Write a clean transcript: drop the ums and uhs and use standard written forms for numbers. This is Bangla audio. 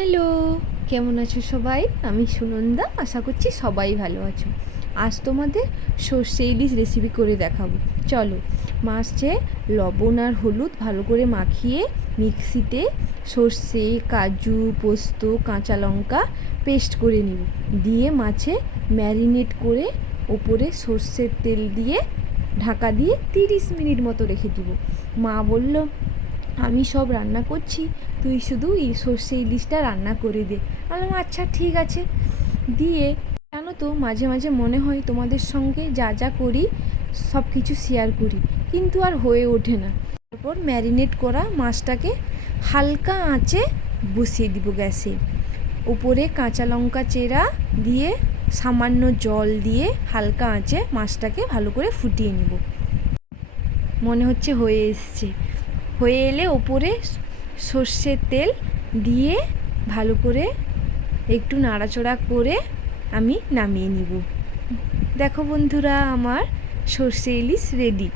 হ্যালো, কেমন আছো সবাই? আমি সুনন্দা, আশা করছি সবাই ভালো আছো। আজ তোমাদের সর্ষে ইলিশ রেসিপি করে দেখাবো। চলো, মাছে লবণ আর হলুদ ভালো করে মাখিয়ে মিক্সিতে সর্ষে, কাজু, পোস্ত, কাঁচা লঙ্কা পেস্ট করে নিব। দিয়ে মাছে ম্যারিনেট করে ওপরে সর্ষের তেল দিয়ে ঢাকা দিয়ে 30 মিনিট মতো রেখে দিব। মা বলল, আমি সব রান্না করছি, তুই শুধু সর্ষে ইলিশটা রান্না করে দে। বললাম আচ্ছা ঠিক আছে। দিয়ে জানো তো, মাঝে মাঝে মনে হয় তোমাদের সঙ্গে যা যা করি সব কিছু শেয়ার করি, কিন্তু আর হয়ে ওঠে না। তারপর ম্যারিনেট করা মাছটাকে হালকা আঁচে বসিয়ে দিব গ্যাসে। উপরে কাঁচা লঙ্কা চেরা দিয়ে সামান্য জল দিয়ে হালকা আঁচে মাছটাকে ভালো করে ফুটিয়ে নেব। মনে হচ্ছে হয়ে এসছে। হয়ে এলে ওপরে সর্ষের তেল দিয়ে ভালো করে একটু নাড়াচড়া করে আমি নামিয়ে নিব। দেখো বন্ধুরা, আমার সর্ষে ইলিশ রেডি।